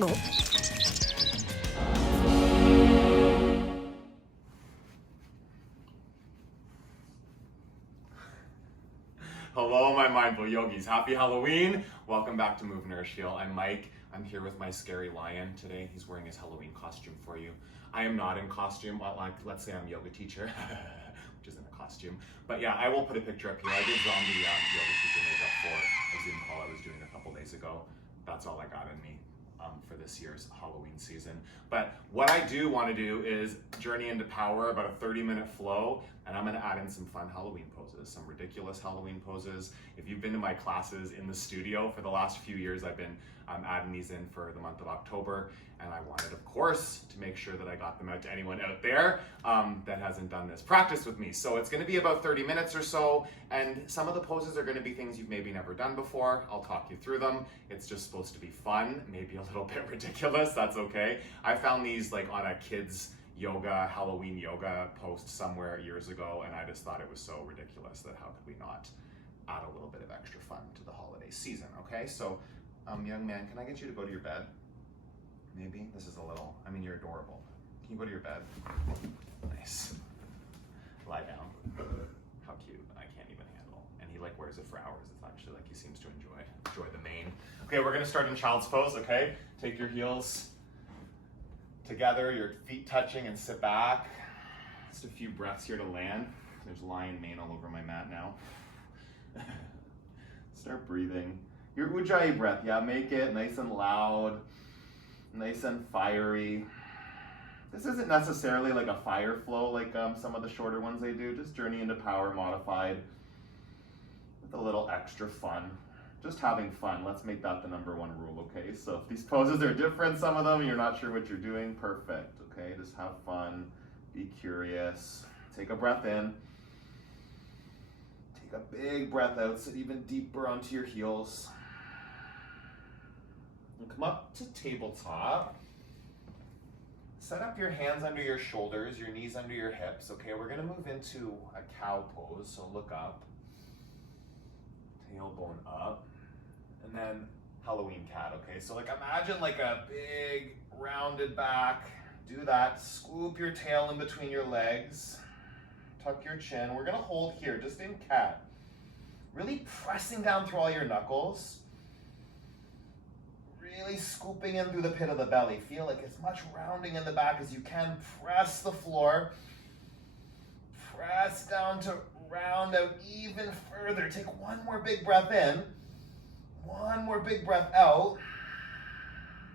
Hello, my mindful yogis. Happy Halloween. Welcome back to Move, Nourish, Heal. I'm Mike. I'm here with my scary lion today. He's wearing his Halloween costume for you. I am not in costume. Like, let's say I'm a yoga teacher, which isn't a costume. But yeah, I will put a picture up here. I did zombie yoga teacher makeup for a Zoom call I was doing a couple days ago. That's all I got in me for this year's Halloween season. But what I do want to do is journey into power, about a 30-minute flow, and I'm going to add in some fun Halloween poses, some ridiculous Halloween poses. If you've been to my classes in the studio for the last few years, I've been adding these in for the month of October, and I wanted, of course, to make sure that I got them out to anyone out there that hasn't done this practice with me. So it's going to be about 30 minutes or so, and some of the poses are going to be things you've maybe never done before. I'll talk you through them. It's just supposed to be fun, maybe a little bit ridiculous. That's okay. I found these like on a kid's yoga, Halloween yoga post somewhere years ago, and I just thought it was so ridiculous that how could we not add a little bit of extra fun to the holiday season, okay? So, young man, can I get you to go to your bed? Maybe? This is a little, I mean, you're adorable. Can you go to your bed? Nice. Lie down. How cute. I can't even handle. And he like wears it for hours. It's actually like he seems to enjoy the mane. Okay, we're gonna start in child's pose, okay? Take your heels together, your feet touching, and sit back. Just a few breaths here to land. There's lion mane all over my mat now. Start breathing. Your Ujjayi breath, yeah, make it nice and loud, nice and fiery. This isn't necessarily like a fire flow like some of the shorter ones they do, just journey into power modified with a little extra fun. Just having fun. Let's make that the number one rule, okay? So if these poses are different, some of them, you're not sure what you're doing, perfect, okay? Just have fun, be curious. Take a breath in. Take a big breath out, sit even deeper onto your heels. And come up to tabletop. Set up your hands under your shoulders, your knees under your hips, okay? We're gonna move into a cow pose, so look up. Tailbone up. And then Halloween cat, okay? So like imagine like a big rounded back. Do that, scoop your tail in between your legs. Tuck your chin. We're gonna hold here, just in cat. Really pressing down through all your knuckles. Really scooping in through the pit of the belly. Feel like as much rounding in the back as you can. Press the floor. Press down to round out even further. Take one more big breath in. One more big breath out.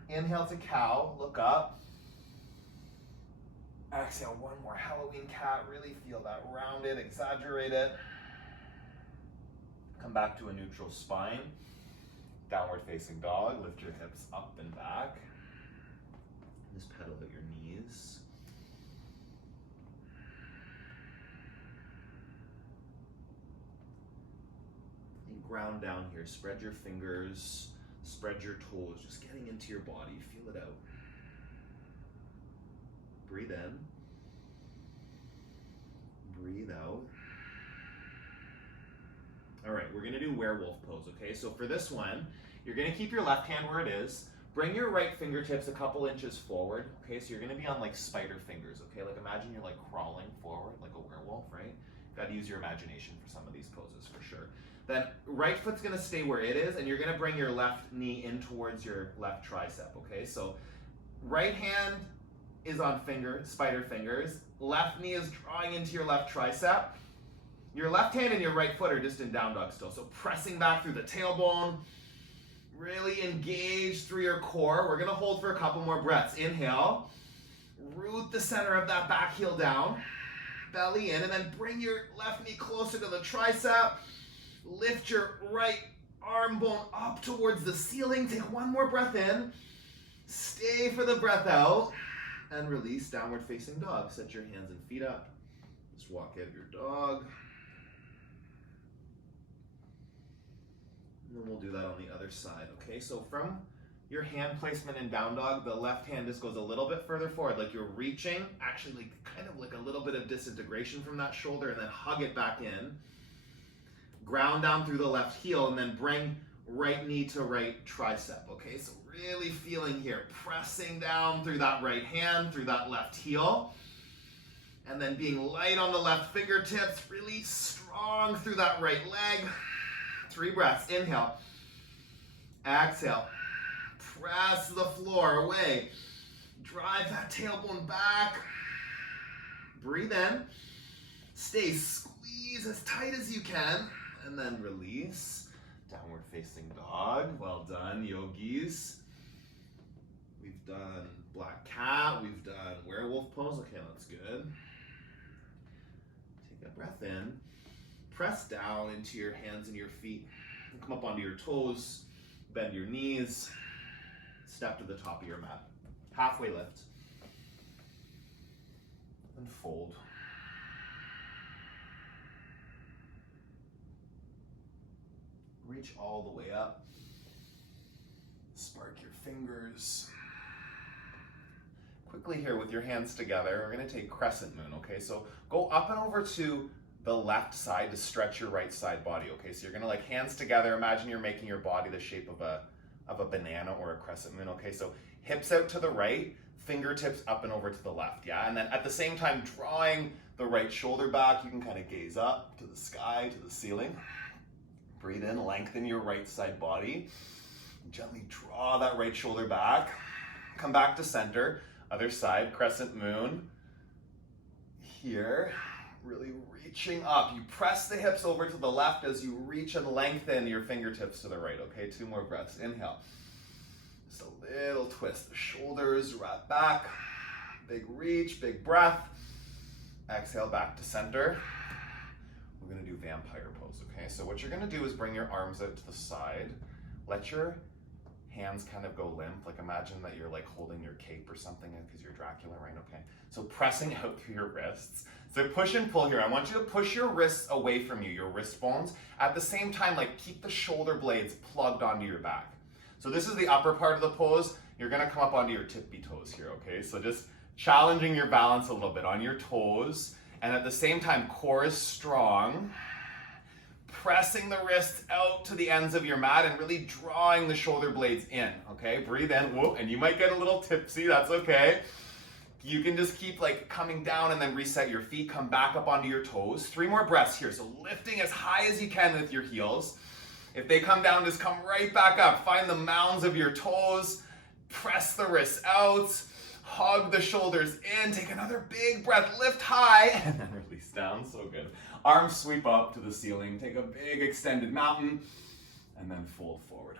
Inhale to cow, look up. Exhale, one more Halloween cat. Really feel that rounded, exaggerate it. Come back to a neutral spine. Downward facing dog, lift your hips up and back. Just pedal at your knees. Ground down here, spread your fingers, spread your toes, just getting into your body, feel it out. Breathe in, breathe out. All right, we're gonna do werewolf pose, okay? So for this one, you're gonna keep your left hand where it is, bring your right fingertips a couple inches forward, okay? So you're gonna be on like spider fingers, okay? Like imagine you're like crawling forward like a werewolf, right? Gotta use your imagination for some of these poses for sure. Then right foot's gonna stay where it is, and you're gonna bring your left knee in towards your left tricep, okay? So right hand is on spider fingers. Left knee is drawing into your left tricep. Your left hand and your right foot are just in down dog still. So pressing back through the tailbone, really engage through your core. We're gonna hold for a couple more breaths. Inhale, root the center of that back heel down, belly in, and then bring your left knee closer to the tricep. Lift your right arm bone up towards the ceiling. Take one more breath in. Stay for the breath out. And release, downward facing dog. Set your hands and feet up. Just walk out your dog. And then we'll do that on the other side, okay? So from your hand placement in down dog, the left hand just goes a little bit further forward, like you're reaching, actually like kind of like a little bit of disintegration from that shoulder, and then hug it back in. Ground down through the left heel, and then bring right knee to right tricep, okay? So really feeling here, pressing down through that right hand, through that left heel, and then being light on the left fingertips, really strong through that right leg. 3 breaths, inhale, exhale, press the floor away, drive that tailbone back, breathe in, stay, squeeze as tight as you can, and then release. Downward facing dog. Well done, yogis. We've done black cat, we've done werewolf pose. Okay, that's good. Take a breath in, press down into your hands and your feet, and come up onto your toes, bend your knees, step to the top of your mat. Halfway lift, and fold. Reach all the way up. Spark your fingers. Quickly here with your hands together, we're going to take Crescent Moon, okay? So go up and over to the left side to stretch your right side body, okay? So you're going to like hands together. Imagine you're making your body the shape of a banana or a crescent moon, okay? So hips out to the right, fingertips up and over to the left, yeah? And then at the same time, drawing the right shoulder back. You can kind of gaze up to the sky, to the ceiling. Breathe in, lengthen your right side body. Gently draw that right shoulder back. Come back to center. Other side, Crescent Moon. Here, really reaching up. You press the hips over to the left as you reach and lengthen your fingertips to the right, okay? 2 more breaths. Inhale. Just a little twist. The shoulders wrap back. Big reach, big breath. Exhale back to center. We're gonna do vampire pose, okay? So what you're gonna do is bring your arms out to the side. Let your hands kind of go limp. Like imagine that you're like holding your cape or something because you're Dracula, right? Okay. So pressing out through your wrists. So push and pull here. I want you to push your wrists away from you, your wrist bones. At the same time, like keep the shoulder blades plugged onto your back. So this is the upper part of the pose. You're gonna come up onto your tippy toes here, okay? So just challenging your balance a little bit on your toes. And at the same time, core is strong. Pressing the wrists out to the ends of your mat and really drawing the shoulder blades in, okay? Breathe in, whoa, and you might get a little tipsy, that's okay. You can just keep like coming down and then reset your feet, come back up onto your toes. 3 more breaths here, so lifting as high as you can with your heels. If they come down, just come right back up. Find the mounds of your toes, press the wrists out, hug the shoulders in, take another big breath, lift high, and then release down, so good. Arms sweep up to the ceiling, take a big extended mountain, and then fold forward.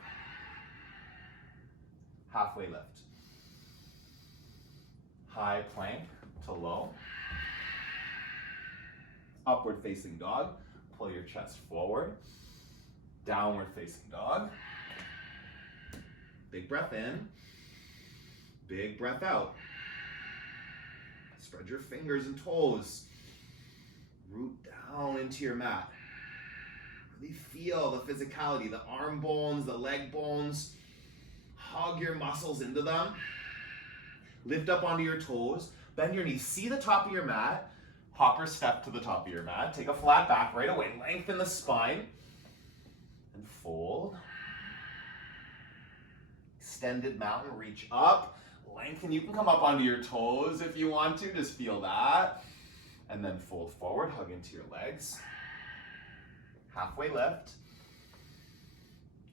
Halfway lift. High plank to low. Upward facing dog, pull your chest forward. Downward facing dog. Big breath in, big breath out. Spread your fingers and toes. Root down into your mat. Really feel the physicality, the arm bones, the leg bones. Hug your muscles into them. Lift up onto your toes. Bend your knees. See the top of your mat. Hopper step to the top of your mat. Take a flat back right away. Lengthen the spine. And fold. Extended mountain. Reach up. Lengthen. You can come up onto your toes if you want to. Just feel that. And then fold forward, hug into your legs. Halfway lift.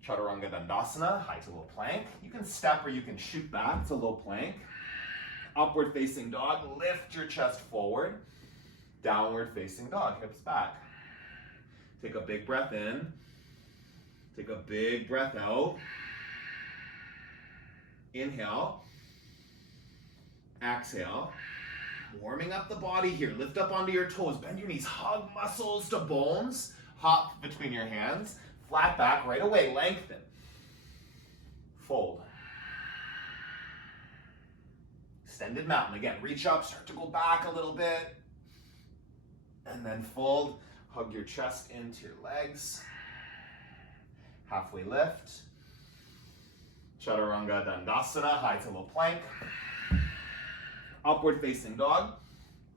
Chaturanga Dandasana, high to low plank. You can step or you can shoot back to low plank. Upward facing dog, lift your chest forward. Downward facing dog, hips back. Take a big breath in. Take a big breath out. Inhale. Exhale. Warming up the body here. Lift up onto your toes. Bend your knees. Hug muscles to bones. Hop between your hands. Flat back right away. Lengthen. Fold. Extended mountain. Again, reach up. Start to go back a little bit. And then fold. Hug your chest into your legs. Halfway lift. Chaturanga Dandasana. High to low plank. Upward facing dog.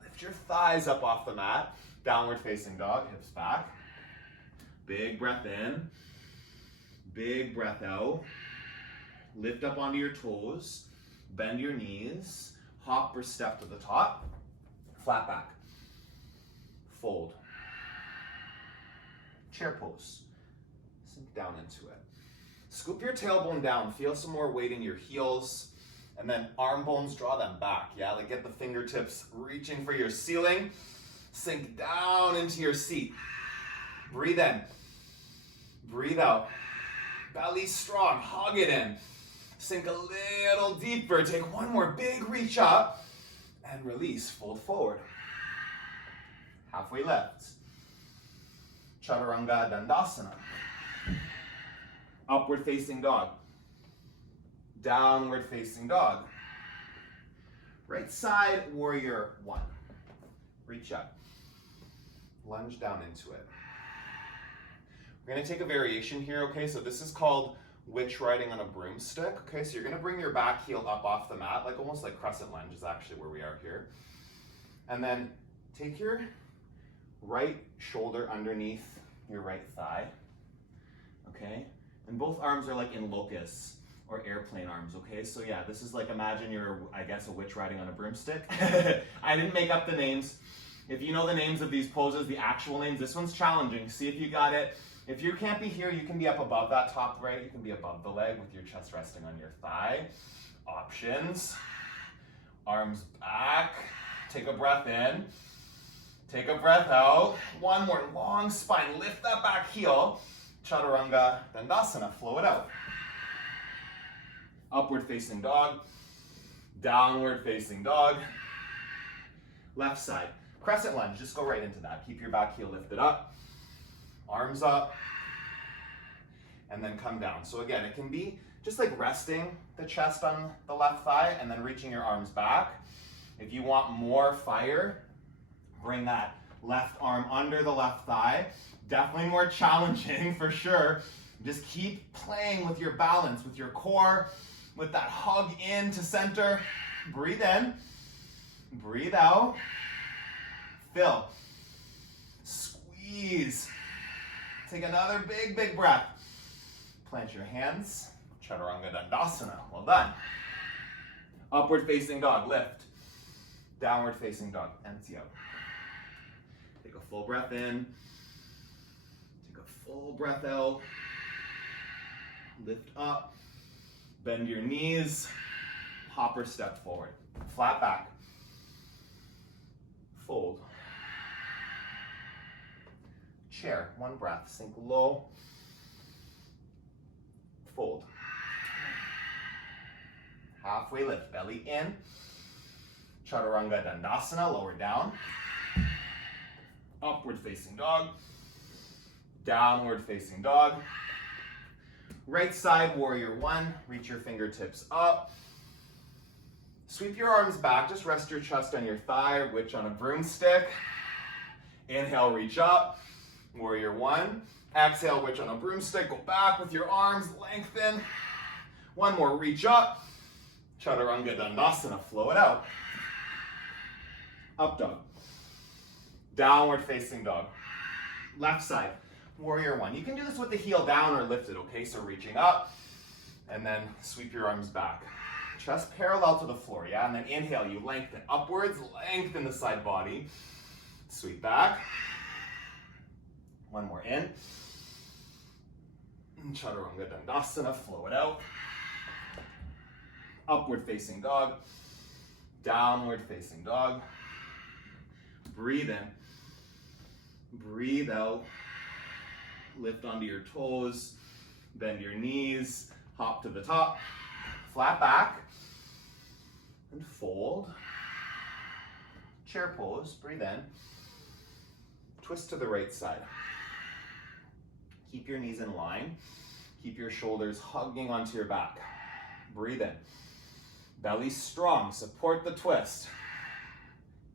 Lift your thighs up off the mat. Downward facing dog, hips back. Big breath in. Big breath out. Lift up onto your toes. Bend your knees. Hop or step to the top. Flat back. Fold. Chair pose. Sink down into it. Scoop your tailbone down. Feel some more weight in your heels. And then arm bones, draw them back. Yeah, like get the fingertips reaching for your ceiling. Sink down into your seat. Breathe in. Breathe out. Belly strong. Hug it in. Sink a little deeper. Take one more big reach up. And release. Fold forward. Halfway lift. Chaturanga Dandasana. Upward facing dog. Downward facing dog. Right side, warrior one. Reach up. Lunge down into it. We're going to take a variation here, okay? So this is called witch riding on a broomstick, okay? So you're going to bring your back heel up off the mat, like almost like crescent lunge is actually where we are here. And then take your right shoulder underneath your right thigh, okay? And both arms are like in locus or airplane arms, okay? So yeah, this is like, imagine you're, I guess, a witch riding on a broomstick. I didn't make up the names. If you know the names of these poses, the actual names, this one's challenging. See if you got it. If you can't be here, you can be up above that top right. You can be above the leg with your chest resting on your thigh. Options. Arms back. Take a breath in. Take a breath out. One more long spine. Lift that back heel. Chaturanga Dandasana. Flow it out. Upward facing dog. Downward facing dog. Left side. Crescent lunge. Just go right into that. Keep your back heel lifted up. Arms up, and then come down. So again, it can be just like resting the chest on the left thigh and then reaching your arms back. If you want more fire, bring that left arm under the left thigh. Definitely more challenging for sure. Just keep playing with your balance, with your core, with that hug in to center. Breathe in, breathe out, fill, squeeze. Take another big, big breath. Plant your hands. Chaturanga Dandasana. Well done. Upward facing dog. Lift. Downward facing dog. Empty out. Take a full breath in. Take a full breath out. Lift up. Bend your knees. Hop or step forward. Flat back. Fold. Chair, one breath, sink low, fold. Halfway lift, belly in. Chaturanga Dandasana, lower down. Upward facing dog. Downward facing dog. Right side, warrior one. Reach your fingertips up. Sweep your arms back, just rest your chest on your thigh, witch on a broomstick. Inhale, reach up. Warrior one. Exhale, witch on a broomstick. Go back with your arms, lengthen. One more, reach up. Chaturanga Dandasana, flow it out. Up dog. Downward facing dog. Left side, warrior one. You can do this with the heel down or lifted, okay? So reaching up, and then sweep your arms back. Chest parallel to the floor, yeah? And then inhale, you lengthen upwards, lengthen the side body. Sweep back. One more in. Chaturanga Dandasana, flow it out. Upward facing dog. Downward facing dog. Breathe in. Breathe out. Lift onto your toes. Bend your knees. Hop to the top. Flat back. And fold. Chair pose. Breathe in. Twist to the right side. Keep your knees in line. Keep your shoulders hugging onto your back. Breathe in. Belly strong. Support the twist.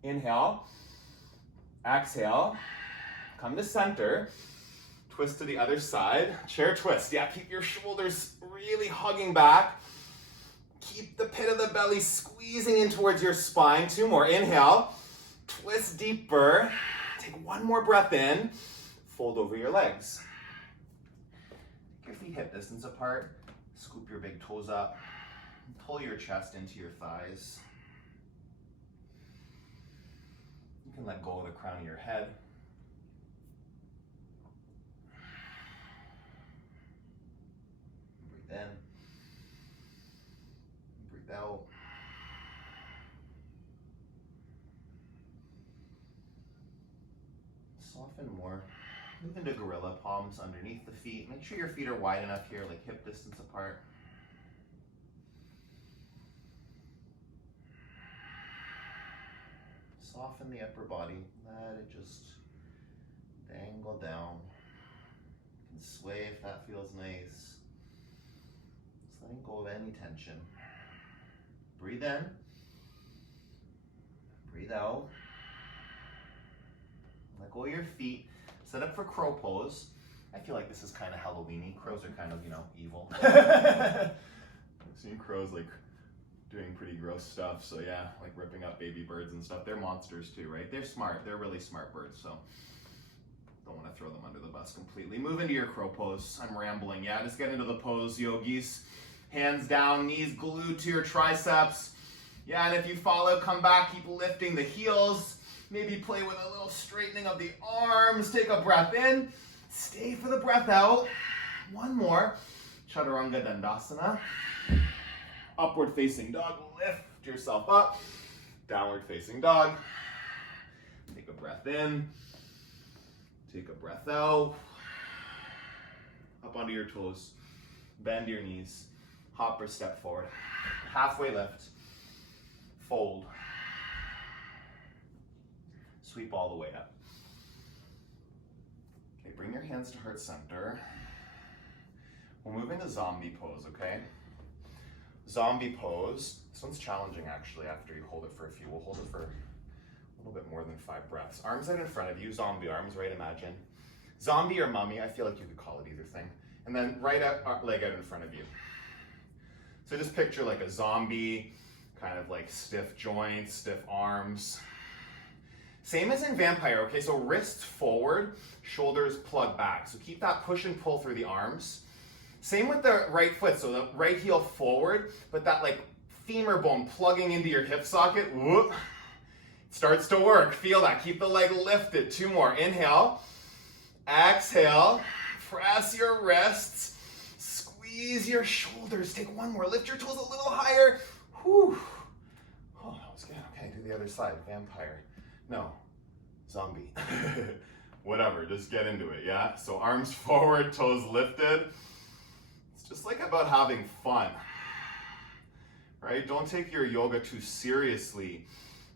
Inhale. Exhale. Come to center. Twist to the other side. Chair twist. Yeah, keep your shoulders really hugging back. Keep the pit of the belly squeezing in towards your spine. Two more. Inhale. Twist deeper. Take one more breath in. Fold over your legs. Your feet hip distance apart. Scoop your big toes up. Pull your chest into your thighs. You can let go of the crown of your head. Breathe in. Breathe out. Soften more. Move into gorilla palms underneath the feet. Make sure your feet are wide enough here, like hip distance apart. Soften the upper body. Let it just dangle down. You can sway if that feels nice. Just letting go of any tension. Breathe in. Breathe out. Let go of your feet. Set up for crow pose. I feel like this is kind of Halloweeny. Crows are kind of, you know, evil. I've seen crows like doing pretty gross stuff. So yeah, like ripping up baby birds and stuff. They're monsters too, right? They're smart. They're really smart birds. So don't want to throw them under the bus completely. Move into your crow pose. I'm rambling. Yeah, just get into the pose, yogis. Hands down, knees glued to your triceps. Yeah, and if you follow, come back, keep lifting the heels. Maybe play with a little straightening of the arms. Take a breath in. Stay for the breath out. One more. Chaturanga Dandasana. Upward facing dog. Lift yourself up. Downward facing dog. Take a breath in. Take a breath out. Up onto your toes. Bend your knees. Hop or step forward. Halfway lift. Fold. Sweep all the way up. Okay, bring your hands to heart center. We'll move into zombie pose, okay? Zombie pose. This one's challenging actually after you hold it for a few. We'll hold it for a little bit more than 5 breaths. Arms out in front of you, zombie arms, right, imagine. Zombie or mummy, I feel like you could call it either thing. And then right out, leg out in front of you. So just picture like a zombie, kind of like stiff joints, stiff arms. Same as in vampire, okay? So wrists forward, shoulders plug back. So keep that push and pull through the arms. Same with the right foot, so the right heel forward, but that like femur bone plugging into your hip socket. Whoop. Starts to work, feel that. Keep the leg lifted. 2 more, inhale, exhale, press your wrists, squeeze your shoulders. Take 1 more, lift your toes a little higher. Whew. Oh, that was good. Okay, do the other side, vampire. No, zombie. Whatever, just get into it, yeah? So arms forward, toes lifted. It's just like about having fun, right? Don't take your yoga too seriously,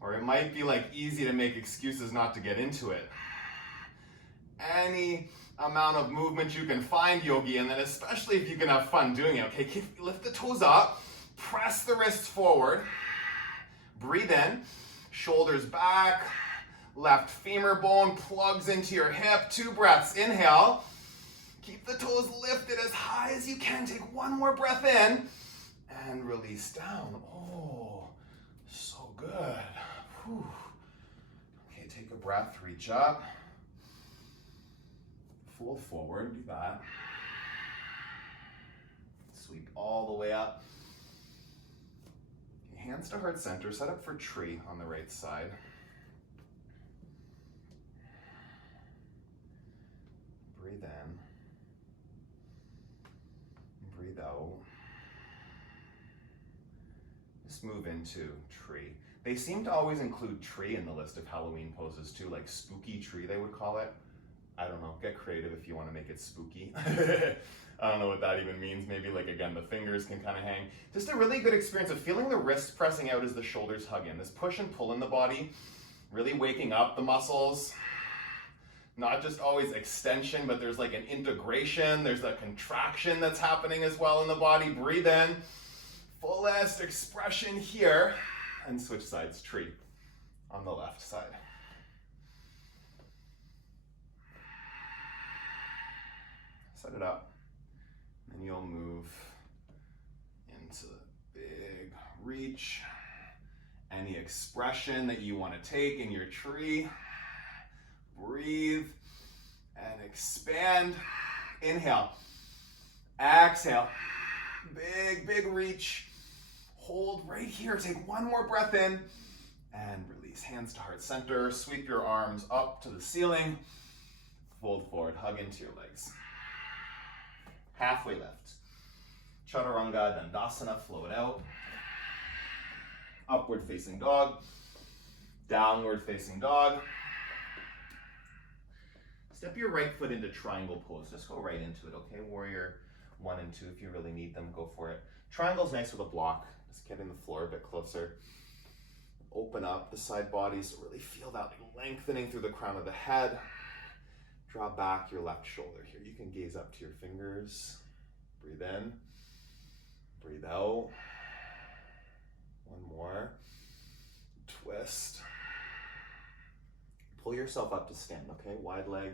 or it might be like easy to make excuses not to get into it. Any amount of movement you can find, yogi, and then especially if you can have fun doing it, okay? Lift the toes up, press the wrists forward, breathe in, shoulders back, left femur bone plugs into your hip. 2 breaths. Inhale. Keep the toes lifted as high as you can. Take 1 more breath in and release down. Oh, so good. Whew. Okay, take a breath. Reach up. Fold forward. Do that. Sweep all the way up. Okay, hands to heart center. Set up for tree on the right side. Breathe in, breathe out. Just move into tree. They seem to always include tree in the list of Halloween poses too, like spooky tree they would call it. I don't know, get creative if you want to make it spooky. I don't know what that even means. Maybe like, again, the fingers can kind of hang. Just a really good experience of feeling the wrists pressing out as the shoulders hug in. This push and pull in the body, really waking up the muscles. Not just always extension, but there's like an integration. There's a contraction that's happening as well in the body. Breathe in. Fullest expression here. And switch sides, tree on the left side. Set it up. And you'll move into the big reach. Any expression that you want to take in your tree. Breathe and expand. Inhale. Exhale. Big, big reach. Hold right here. Take one more breath in and release. Hands to heart center. Sweep your arms up to the ceiling. Fold forward. Hug into your legs. Halfway lift. Chaturanga, Dandasana. Float out. Upward facing dog. Downward facing dog. Step your right foot into triangle pose. Just go right into it, okay? Warrior 1 and 2, if you really need them, go for it. Triangle's nice with a block. Just getting the floor a bit closer. Open up the side body, so really feel that lengthening through the crown of the head. Draw back your left shoulder here. You can gaze up to your fingers. Breathe in. Breathe out. One more. Twist. Pull yourself up to stand, okay? Wide leg,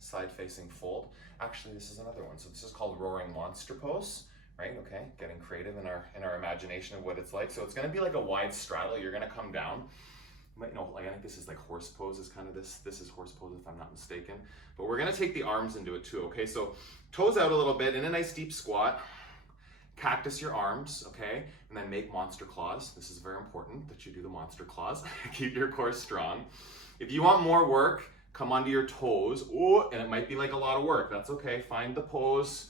side facing fold. Actually, this is another one. So this is called Roaring Monster Pose, right? Okay, getting creative in our imagination of what it's like. So it's gonna be like a wide straddle. You're gonna come down. You might know, like, I think this is like horse pose is kind of this is horse pose if I'm not mistaken. But we're gonna take the arms into it too, okay? So toes out a little bit in a nice deep squat. Cactus your arms, okay? And then make monster claws. This is very important that you do the monster claws. Keep your core strong. If you want more work, come onto your toes. Ooh, and it might be like a lot of work. That's okay. Find the pose.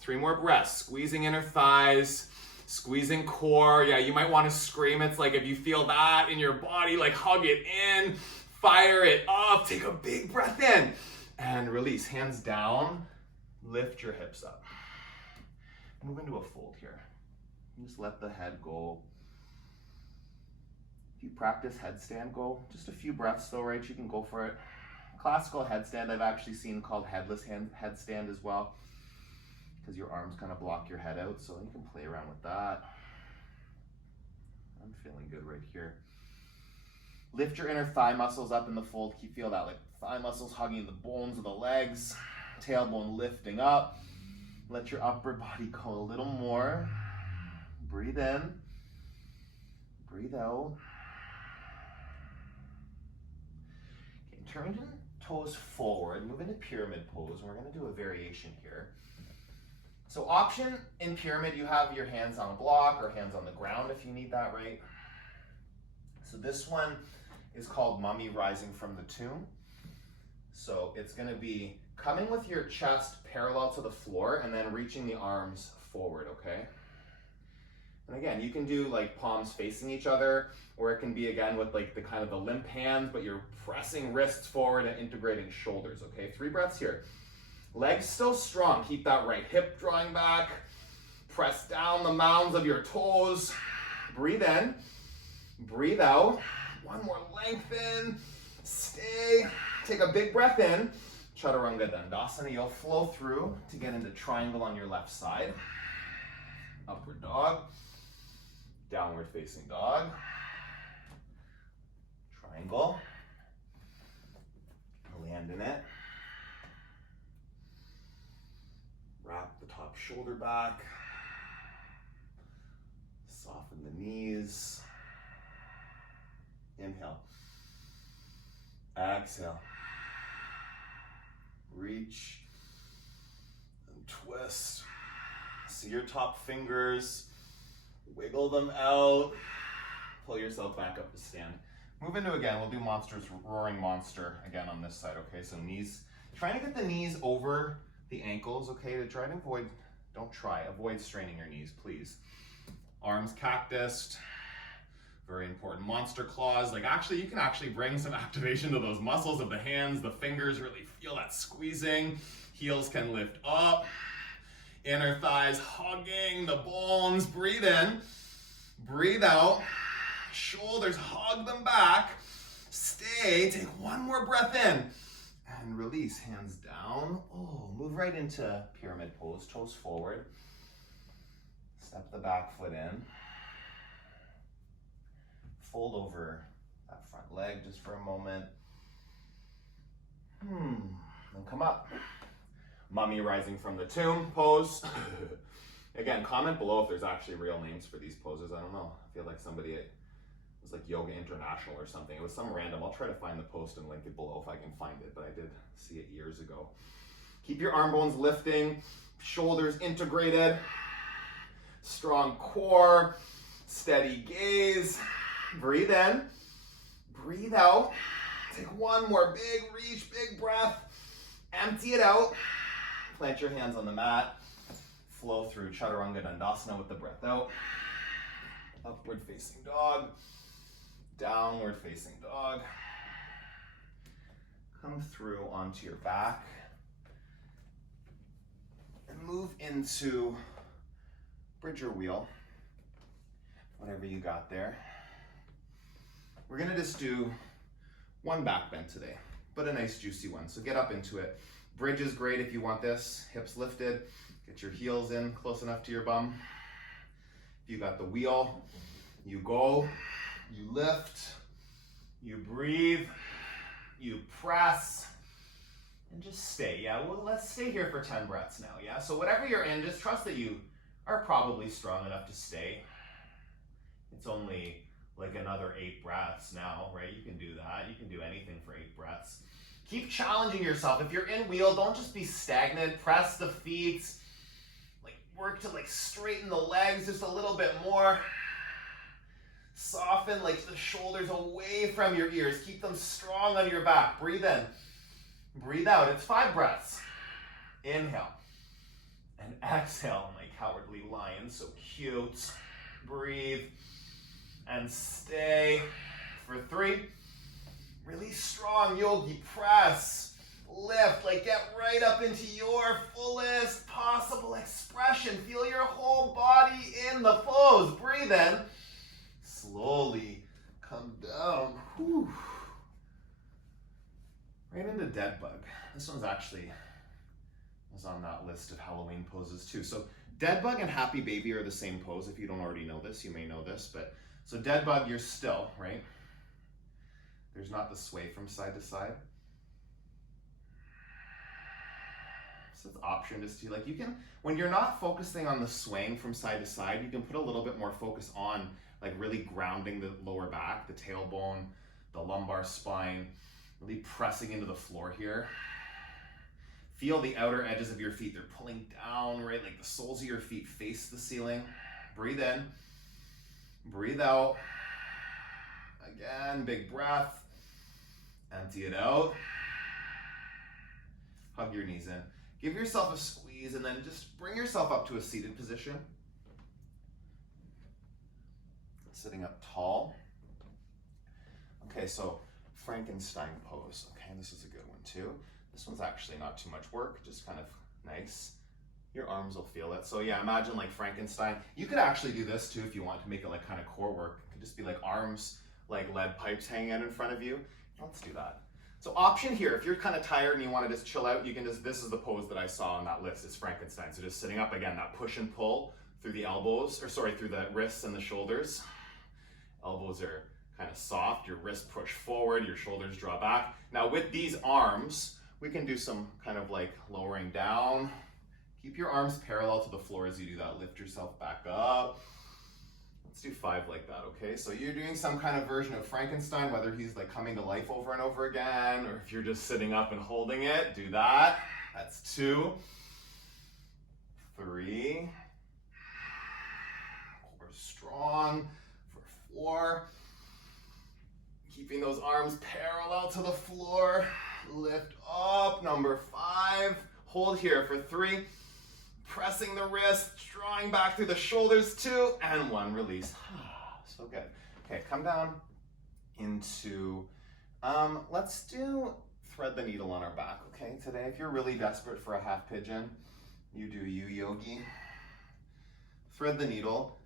3 more breaths. Squeezing inner thighs, squeezing core. Yeah, you might want to scream. It's like if you feel that in your body, like hug it in, fire it up. Take a big breath in and release. Hands down. Lift your hips up. Move into a fold here. Just let the head go. If you practice headstand, go just a few breaths though, right? You can go for it. Classical headstand I've actually seen called headless headstand as well, because your arms kind of block your head out, so you can play around with that. I'm feeling good right here. Lift your inner thigh muscles up in the fold. Keep feel that like thigh muscles hugging the bones of the legs. Tailbone lifting up. Let your upper body go a little more. Breathe in. Breathe out. Okay, turn your toes forward. Move into pyramid pose. We're going to do a variation here. So option in pyramid, you have your hands on a block or hands on the ground if you need that, right? So this one is called Mummy Rising from the Tomb. So it's going to be coming with your chest parallel to the floor and then reaching the arms forward, okay? And again, you can do like palms facing each other, or it can be again with like the kind of the limp hands, but you're pressing wrists forward and integrating shoulders, okay? 3 breaths here. Legs still strong. Keep that right hip drawing back. Press down the mounds of your toes. Breathe in. Breathe out. One more lengthen. Stay. Take a big breath in. Chaturanga Dandasana. You'll flow through to get into triangle on your left side. Upward dog. Downward facing dog. Triangle. Land in it. Wrap the top shoulder back. Soften the knees. Inhale. Exhale. Reach and twist. See your top fingers. Wiggle them out. Pull yourself back up to stand. Move into again. We'll do monsters, roaring monster again on this side, okay? So knees, trying to get the knees over the ankles, okay? To try to avoid, avoid straining your knees, please. Arms cactused. Very important. Monster claws. Like actually, you can actually bring some activation to those muscles of the hands, the fingers, really feel that squeezing. Heels can lift up. Inner thighs hugging the bones. Breathe in. Breathe out. Shoulders hug them back. Stay. Take one more breath in. And release. Hands down. Oh, move right into pyramid pose. Toes forward. Step the back foot in. Fold over that front leg just for a moment. Then come up. Mummy Rising from the Tomb pose. Again, comment below if there's actually real names for these poses. I don't know. I feel like somebody, it was like Yoga International or something. It was some random. I'll try to find the post and link it below if I can find it, but I did see it years ago. Keep your arm bones lifting. Shoulders integrated. Strong core. Steady gaze. Breathe in. Breathe out. Take one more big reach, big breath. Empty it out. Plant your hands on the mat. Flow through Chaturanga Dandasana with the breath out. Upward facing dog. Downward facing dog. Come through onto your back. And move into bridge or wheel. Whatever you got there. We're gonna just do one back bend today, but a nice juicy one. So get up into it. Bridge is great if you want this. Hips lifted. Get your heels in close enough to your bum. If you got the wheel, you go, you lift, you breathe, you press, and just stay. Yeah, well, let's stay here for 10 breaths now. Yeah, so whatever you're in, just trust that you are probably strong enough to stay. It's only like another 8 breaths now, right? You can do that. You can do anything for 8 breaths. Keep challenging yourself. If you're in wheel, don't just be stagnant. Press the feet. Like work to like straighten the legs just a little bit more. Soften like the shoulders away from your ears. Keep them strong on your back. Breathe in. Breathe out. It's 5 breaths. Inhale. And exhale like cowardly lion. So cute. Breathe. And stay for 3. Really strong yogi press. Lift, like get right up into your fullest possible expression. Feel your whole body in the pose. Breathe in. Slowly come down. Whew. Right into dead bug. This one's actually was on that list of Halloween poses too. So dead bug and happy baby are the same pose. If you don't already know this, you may know this, but so dead bug, you're still, right? There's not the sway from side to side. So it's option just to like, you can, when you're not focusing on the swaying from side to side, you can put a little bit more focus on like really grounding the lower back, the tailbone, the lumbar spine, really pressing into the floor here. Feel the outer edges of your feet. They're pulling down, right? Like the soles of your feet face the ceiling. Breathe in. Breathe out. Again, big breath. Empty it out. Hug your knees in. Give yourself a squeeze and then just bring yourself up to a seated position. Sitting up tall. Okay, so Frankenstein pose. Okay, this is a good one too. This one's actually not too much work, just kind of nice. Your arms will feel it. So yeah, imagine like Frankenstein. You could actually do this too if you want to make it like kind of core work. It could just be like arms, like lead pipes hanging out in front of you. Let's do that. So option here, if you're kind of tired and you want to just chill out, you can just, this is the pose that I saw on that list, is Frankenstein. So just sitting up again, that push and pull through the elbows, or sorry, through the wrists and the shoulders. Elbows are kind of soft, your wrists push forward, your shoulders draw back. Now with these arms, we can do some kind of like lowering down. Keep your arms parallel to the floor as you do that. Lift yourself back up. Let's do 5 like that, okay? So you're doing some kind of version of Frankenstein, whether he's like coming to life over and over again, or if you're just sitting up and holding it, do that. That's 2. 3. Core strong for 4. Keeping those arms parallel to the floor. Lift up, number 5. Hold here for 3. Pressing the wrist, drawing back through the shoulders, 2, and 1, release. So good. Okay, come down into, let's do thread the needle on our back, okay, today. If you're really desperate for a half pigeon, you do you, yogi. Thread the needle,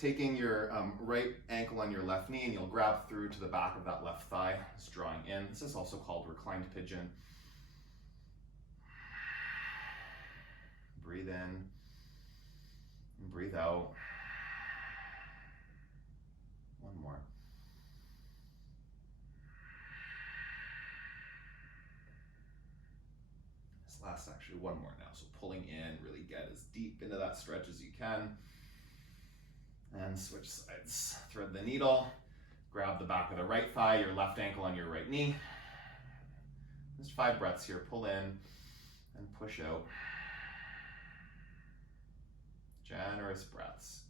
taking your right ankle on your left knee, and you'll grab through to the back of that left thigh. It's drawing in. This is also called reclined pigeon. Breathe in, and breathe out. 1 more. This last actually 1 more now. So pulling in, really get as deep into that stretch as you can. And switch sides. Thread the needle, grab the back of the right thigh, your left ankle on your right knee. Just 5 breaths here. Pull in and push out. Generous breaths.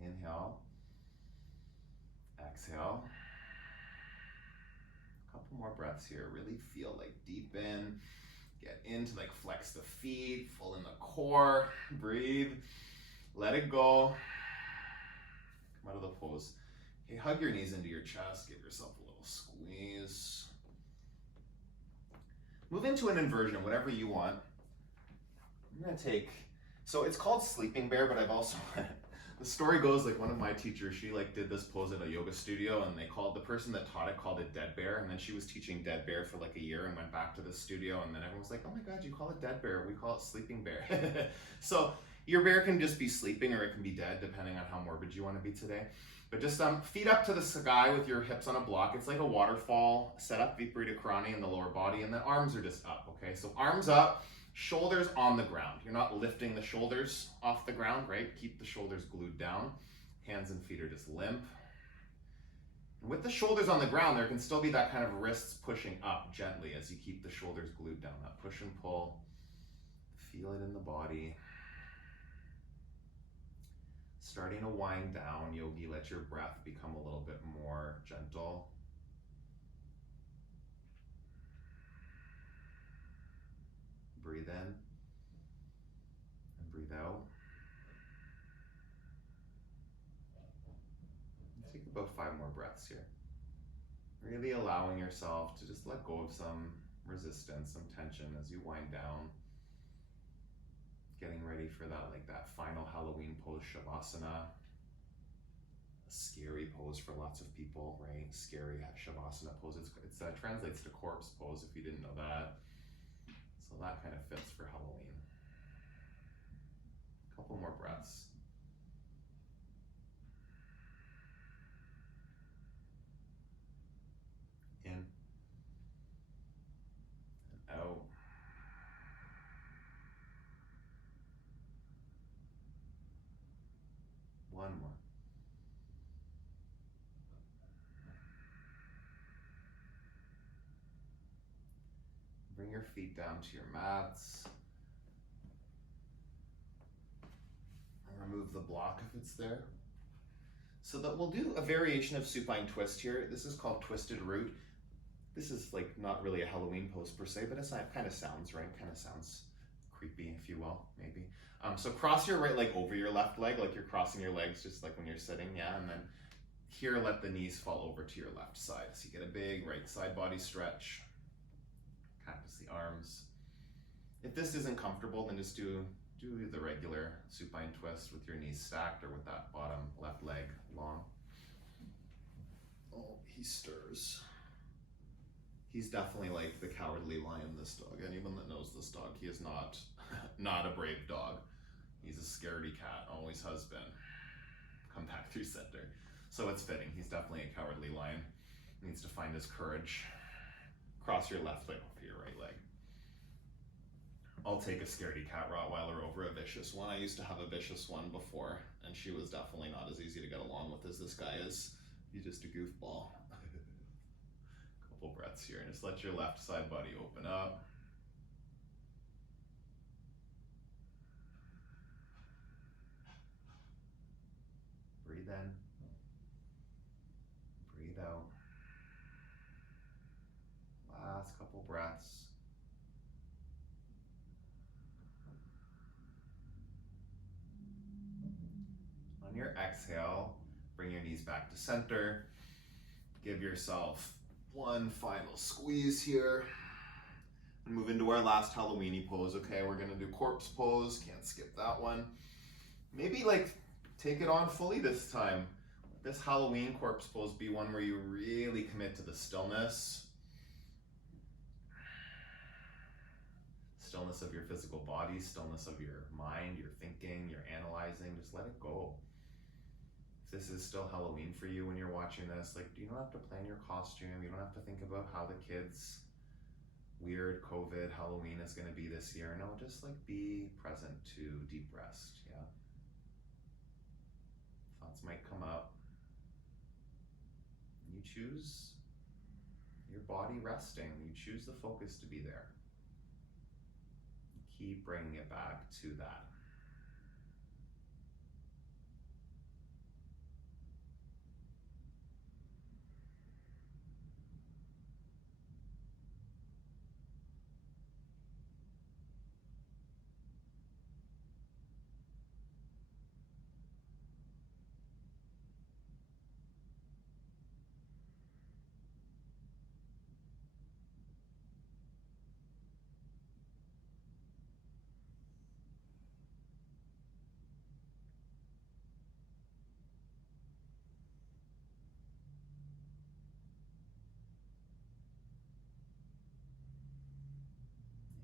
Inhale. Exhale. A couple more breaths here. Really feel like deep in. Get into like flex the feet, full in the core. Breathe. Let it go. Come out of the pose. Okay, hug your knees into your chest. Give yourself a little squeeze. Move into an inversion, whatever you want. I'm gonna take, so it's called sleeping bear, but I've also, the story goes like one of my teachers, she like did this pose at a yoga studio and the person that taught it called it dead bear. And then she was teaching dead bear for like a year and went back to the studio. And then everyone was like, oh my God, you call it dead bear. We call it sleeping bear. So your bear can just be sleeping or it can be dead depending on how morbid you want to be today. But just feet up to the sky with your hips on a block. It's like a waterfall. Set up Viparita Karani in the lower body, and then arms are just up, okay? So arms up, shoulders on the ground. You're not lifting the shoulders off the ground, right? Keep the shoulders glued down. Hands and feet are just limp. And with the shoulders on the ground, there can still be that kind of wrists pushing up gently as you keep the shoulders glued down. That push and pull. Feel it in the body. Starting to wind down, yogi, let your breath become a little bit more gentle. Breathe in and breathe out. Take about 5 more breaths here. Really allowing yourself to just let go of some resistance, some tension as you wind down. Getting ready for that final Halloween pose, Shavasana. A scary pose for lots of people, right? Scary Shavasana pose. It translates to corpse pose if you didn't know that. So that kind of fits for Halloween. A couple more breaths. In and out. One more. Bring your feet down to your mats. And remove the block if it's there. So that we'll do a variation of supine twist here. This is called twisted root. This is like not really a Halloween pose per se, but it kind of sounds, right? Kind of sounds creepy, if you will, maybe. So cross your right leg over your left leg, like you're crossing your legs just like when you're sitting, yeah? And then here, let the knees fall over to your left side. So you get a big right side body stretch. Cactus the arms. If this isn't comfortable, then just do the regular supine twist with your knees stacked or with that bottom left leg long. Oh, he stirs. He's definitely like the cowardly lion, this dog. Anyone that knows this dog, he is not a brave dog. He's a scaredy cat, always has been. Come back through center. So it's fitting, he's definitely a cowardly lion. He needs to find his courage. Cross your left leg over your right leg. I'll take a scaredy cat Rottweiler over a vicious one. I used to have a vicious one before, and she was definitely not as easy to get along with as this guy is. He's just a goofball. Couple breaths here, and just let your left side body open up. Breathe in. Breathe out. Last couple breaths. On your exhale, bring your knees back to center. Give yourself one final squeeze here. And move into our last Halloweeny pose, okay? We're gonna do corpse pose, can't skip that one. Maybe like take it on fully this time. This Halloween corpse pose be one where you really commit to the stillness. Stillness of your physical body, stillness of your mind, your thinking, your analyzing, just let it go. If this is still Halloween for you when you're watching this, like you don't have to plan your costume, you don't have to think about how the kids' weird COVID Halloween is gonna be this year. No, just like be present to deep rest, yeah? Thoughts might come up. You choose your body resting. You choose the focus to be there. Keep bringing it back to that.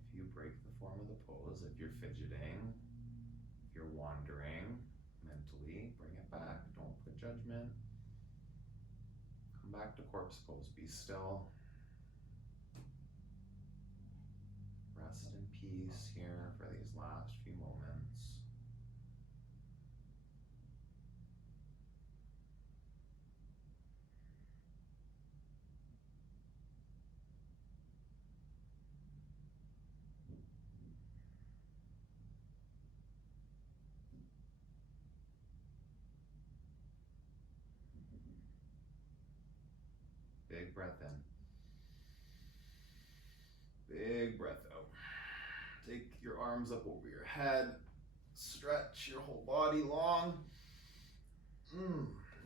If you break the form of the pose, if you're fidgeting, if you're wandering mentally, bring it back. Don't put judgment. Come back to corpse pose. Be still. Rest in peace here for these last few moments. Big breath in. Big breath out. Take your arms up over your head. Stretch your whole body long.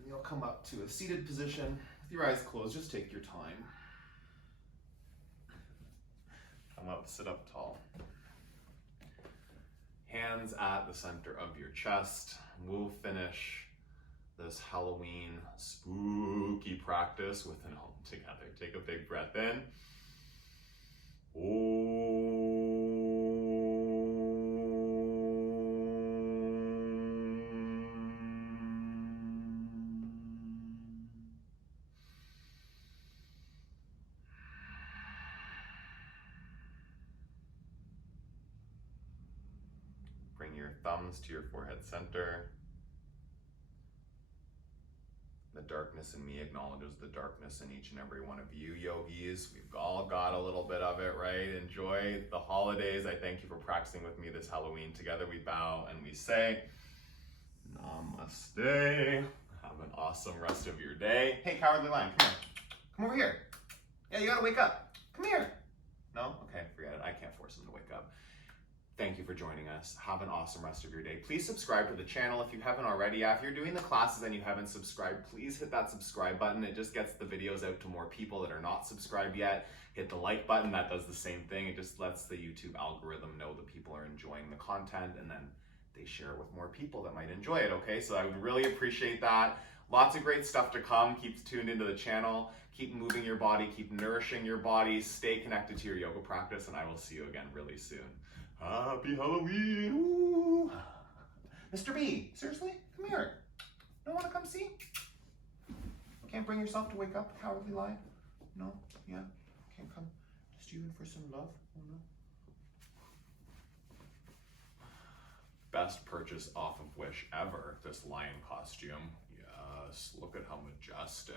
You'll come up to a seated position with your eyes closed. Just take your time. Come up, sit up tall. Hands at the center of your chest. We'll finish this Halloween spooky practice with an home together. Take a big breath in. Bring your thumbs to your forehead center. The darkness in me acknowledges the darkness in each and every one of you, yogis. We've all got a little bit of it, right? Enjoy the holidays. I thank you for practicing with me this Halloween. Together we bow and we say, Namaste. Have an awesome rest of your day. Hey, Cowardly Lion, come here. Come over here. Yeah, you gotta wake up. Come here. No? Okay, forget it. I can't force him to wake up. Thank you for joining us. Have an awesome rest of your day. Please subscribe to the channel if you haven't already. If you're doing the classes and you haven't subscribed, please hit that subscribe button. It just gets the videos out to more people that are not subscribed yet. Hit the like button. That does the same thing. It just lets the YouTube algorithm know that people are enjoying the content, and then they share it with more people that might enjoy it, okay? So I would really appreciate that. Lots of great stuff to come. Keep tuned into the channel. Keep moving your body. Keep nourishing your body. Stay connected to your yoga practice, and I will see you again really soon. Happy Halloween! Ooh. Mr. B, seriously? Come here. Don't want to come see? Can't bring yourself to wake up, Cowardly Lion? No? Yeah? Can't come? Just you in for some love? Oh no? Best purchase off of Wish ever, this lion costume. Yes, look at how majestic.